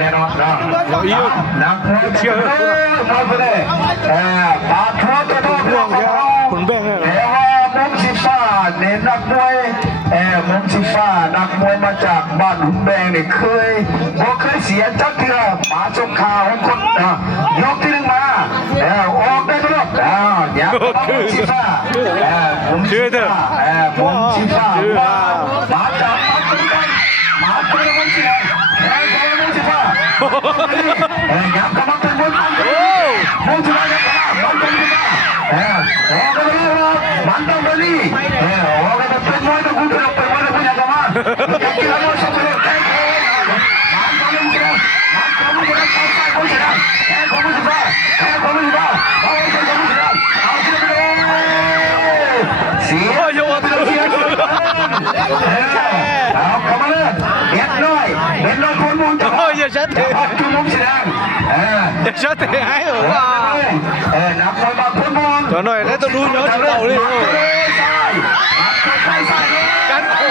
แน่นอนนะเราอีกนักมวยเชื่อมาไปเลยปาทัวร์จะต้องร่วงคุณแบงค์แต่ว่ามุมสีฟ้าเนี่ยนักมวยมุมสีฟ้านักมวยมาจากบ้านหุ่นแดงเนี่ยเคยเสียจักเถื่อมาสงขาของคนยกที่หนึ่งมาออกได้ทุกรอบอย่ามุมสีฟ้ามุมสีฟ้ามุมสีฟ้ามาจากมาเป็นมุมสีแดงมุมสีฟ้าอย่ากำลังเป็นมุมสีแดงมันเป็นมุมสีฟ้ามันต้องเป็นนี่เป็นมวยต้องคุณเป็นมวยต้องคุณอย่างกันมากีฬามวยสมัยแข่งมันต้องเป็นมุมมันต้องเป็นมุมต่อไปมุมสีแดงมุมสีฟ้ามุมสีฟ้าเอาเป็นมุมสีแดงเอาเป็นมุมเสียเอาเข้ามาเลยเด็ดน้อยคนมุมจะอย่าชัดเตะ จุ่มมุมสีแดงอย่าชัดเตะให้เหรอว่านักมวยบางคนมองตัวหน่อยแล้วต้องดูเนาะจุดเต่าเลยกันโอ้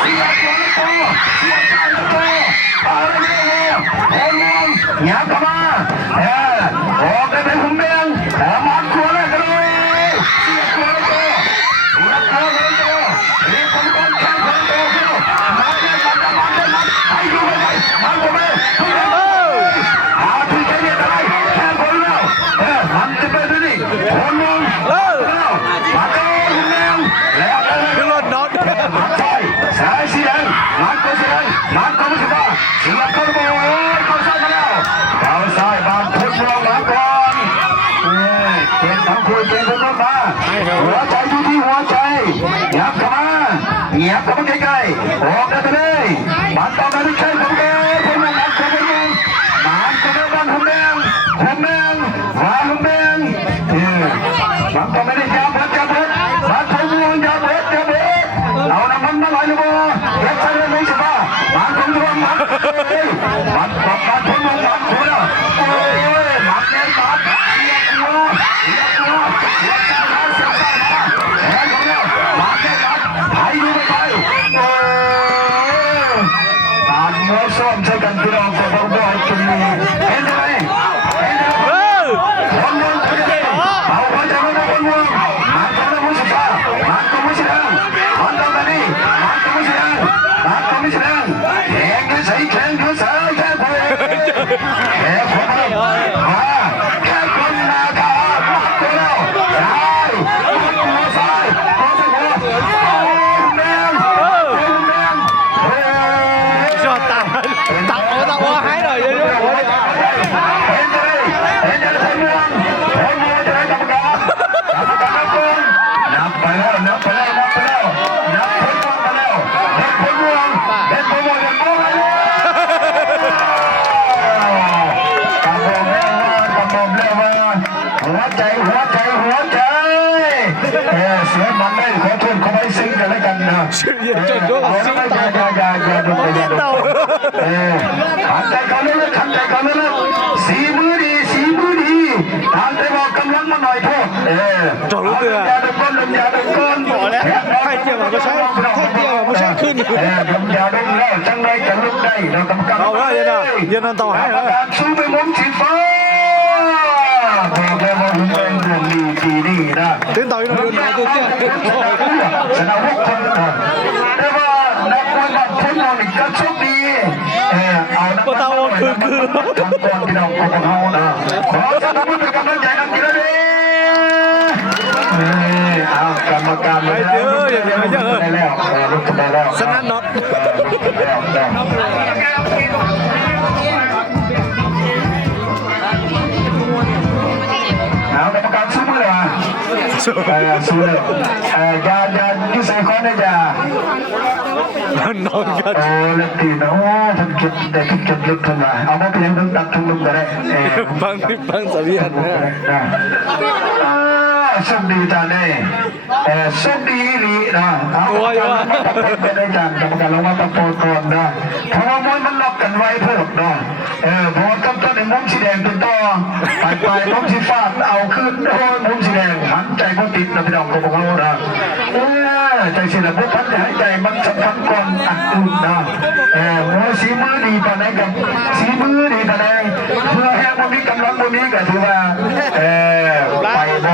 เสียตัวละตัวเสียใจละตัวเอาเลยคนมองหยาบเข้ามาออกได้เป็นหุ่นแดงมันกลัวเลยกันเลยเสียตัวละตัวเสียตัวละตัวเรียกคนก่อนแข่งคนโตขึ้นมาเล่นมันไปดูไปมันก็ไม่ที่จะเรียกอะไรแข่งคนแล้วมันจะไปดูนี่คนมองมาเจอหุ่นแดงแล้วขึ้นรถน็อตมันใช่สายสีแดงมันก็สีแดงมันก็ไม่ใช่บ้าเสียเข้าไปเข้าซ้ายมาแล้วเข้าซ้ายบางคนมองมาก่อนเก่งทั้งคู่เก่งทั้งคู่มาหัวใจอยู่ที่หัวใจเงียบเข้ามาใกล้ๆออกได้ไปเลยมันต้องมาที่ใครคนเดียวคนมองมันคนมองมันก็ไม่บ้านหุ่นแดงว่าหุ่นแดงมันก็ไม่ได้จับมันคนมองจับเอาน้ำมันมาไหลเลยบ่เก็บใส่เลยไม่ใช่ป่ะมันคนมองมันคนมองมันคนละโอ้ยมันแน่นมันเสียกลัวเสียใจมาแพ้ของเรามันแน่นมันไปดูไปโอ้ยการมวยซ้อมใช้กันพี่น้องก็บอกว่าจุดนี้เห็นไหมคนมองเอาคนจะรู้คนมองมันจะรู้สิป่ะมันก็ไม่ใช่เรื่องมันต้องแบบนี้มันก็ไม่ใช่เรื่องแข่งคือใส่แข่งคนแข่คนแข่งคนนาคามัดตัวเราซ้ายแมงจอดตักเอาว่าให้หน่อยเยอะๆเห็นเลยคนมองจะได้กรรมการนับไปแล้วนับคนมองไปแล้วเห็นคนมองหัวใจเสียมันได้ขอโทษเขาไม่ซึ้งกันแล้วกันนะเอาไม่อย่าขันใจเขาเลยสีมือดีทางใจบอกกำลังมาหน่อยพ่อจอดรถเรืออย่าดึงก้นบอกแล้วให้เกี่ยวกับไม่ใช่ขึ้นอย่าดึงแล้วจังไรจะลุกได้เรากำกับเอาละยันต่อให้การสู้ไปมุมสีฟ้าบอกแล้วว่าหุ่นแดงดวงดีปีนี้นะ ตื่นต่อยหน่อยตื่นเต้นชนะพวกคนแต่ว่านักมวยแบบคนมองอีกก็โชคดีเอานักมวยทำก่อนพี่น้องของเขานะขอจะทำให้เป็นกำลังใจกันทีละเด้เอากรรมการไปเยอะอย่าไปเยอะแล้วสนั่นน็อตเอากรรมการสู้มือเลยสู้เลยอย่ายุ่งใส่คนเลยจ้ะนอนกันโอ้เล็กทีนะโอ้ทำจุดแต่ทุกจุดลึกขึ้นมาเอามาเพียงตั้งตัดทุ่งลงไปได้ฟังสวีอันนะโชคดีจ้าเนี่ยโชคดีลีนะเอาไปได้จ้ากรรมการลงมาตะโกนก่อนนะเพราะว่ามวยมันล็อกกันไว้เพิ่มนะเพราะว่าต้นในมุมสีแดงเป็นต่อไปมุมสีฟ้าเอาขึ้นโอ้มุมสีแดงหันใจก็ติดนะพี่น้องของเรานะใจเสียพวกพันใจมันสำคัญก่อนอันอื่นนะมวยสีมือดีปานไหนกับสีมือ ำลังบนนี้ก็ถือว่าไปบ่